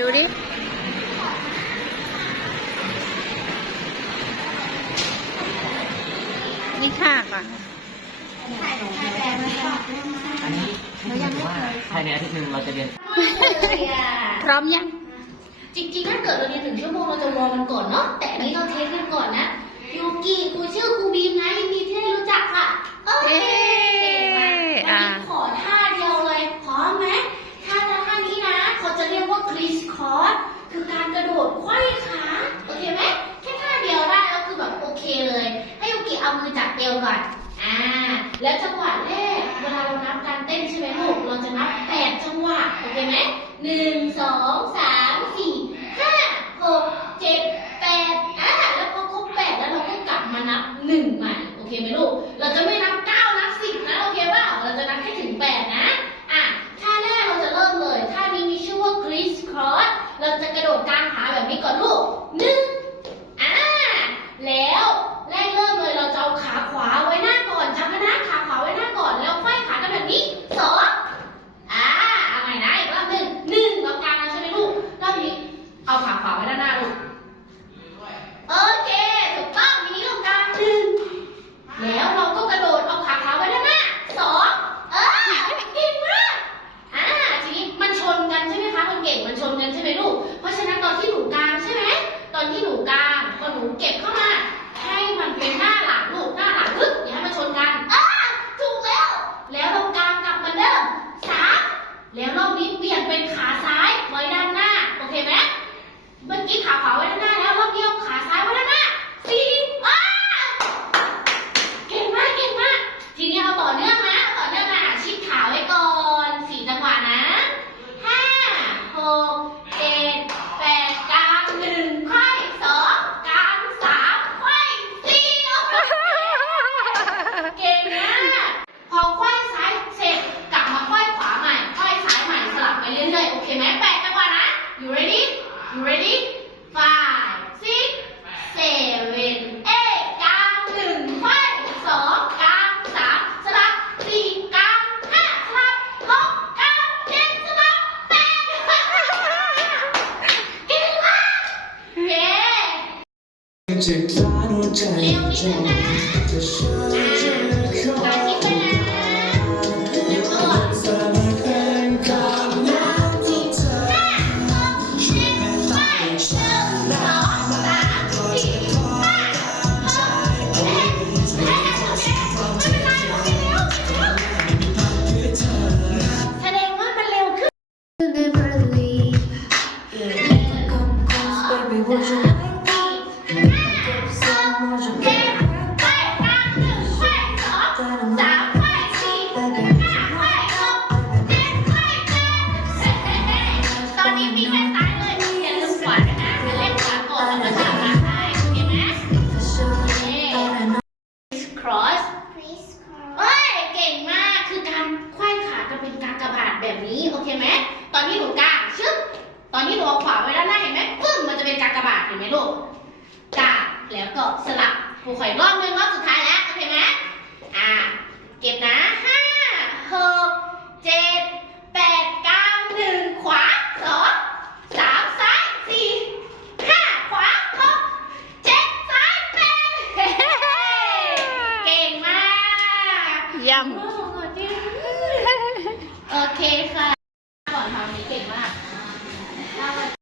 ดูดิ นี่ค่ะก่อนอันนี้เรายังไม่เคยภายในอาทิตย์หนึ่งเราจะเรียน พร้อมยัง จริงๆ ถ้าเกิดเราเรียนถึงชั่วโมงเราจะวอร์มมันก่อนเนาะ แต่อันนี้เราเทสกันก่อนนะ ยูกิครูชื่อครูบีมนะยินดีที่ได้รู้จักค่ะ โอเค เอ๊ะ วัน อ่า นี้ขอท่าเดียวเลย พร้อมไหมท่าท่านี้นะ เขาจะเรียกว่าคริสคอร์สคือการกระโดดไขว้ขา โอเคไหมแค่ท่าเดียวได้แล้วคือแบบโอเคเลย ให้ยูกิเอามือจับเอวก่อน อ่า แล้วจังหวะแรกเวลาเรานับการเต้นใช่ไหมลูก เราจะนับแปดจังหวะ โอเคไหมหนึ่งสองสาม เอาขาขวาไว้ด้านหน้าลูกโอเคถูกต้องทีนี้เรากลางหนึ่งแล้วเราก็กระโดดเอาขาขวาไว้ด้านหน้าสองเออเก่งมากอ่าทีนี้มันชนกันใช่ไหมคะมันเก่งมันชนกันใช่ไหมลูกเพราะฉะนั้นตอนที่หนูกลางใช่ไหมตอนที่หนูกลางพอหนูเก็บเข้ามา ให้มันเป็นหน้าหลังลูกหน้าหลังปึ๊บอย่าให้มันชนกันอ่าถูกแล้ว แล้วเรากลางกลับเหมือนเดิมสามแล้วรอบนี้เปลี่ยนเป็นขาซ้ายไว้ด้านหน้าโอเคไหมเมื่อกี้ขาขวาไว้ด้านหน้าแล้วรอบนี้เอาขาซ้ายไว้ด้านหน้าสี่อ่า เก่งมากเก่งมาก ทีนี้เอาต่อเนื่องนะต่อเนื่องนะชิดขาไว้ก่อนสี่จังหวะนะห้าหกเจ็ดแปดกลางหนึ่งไขว้สองกลางสามไขว้สี่โอ้โหเก่งม พอไขว้ซ้ายเสร็จกลับมาไขว้ขวาใหม่ไขว้ซ้ายใหม่สลับไปเรื่อยๆ โอเคไหมแปดจังหวะนะ you ready you ready five six seven eight กลางหนึ่งไขว้สองกลางสามสลับสี่กลางห้าสลับหกกลางเจ็ดสลับแปดเก่งมากเย้จะกล้าโดนใจเร็วนิดนึงนะ จะฉันจ cross เอ้ยเก่งมาก คือการไขว้ขากันเป็นกากบาทแบบนี้ โอเคไหม ตอนที่หนู ลูกกาบแล้วก็สลับครูขอยรอบนึงรอบสุดท้ายแล้วโอเคไหมอ่าเก็บนะห้าหกเจ็ดแปดเก้าหนึ่งขวาสองสามซ้ายสี่ห้าขวาหกเจ็ดซ้ายแปดเฮ้เก่งมากยำโอเคค่ะ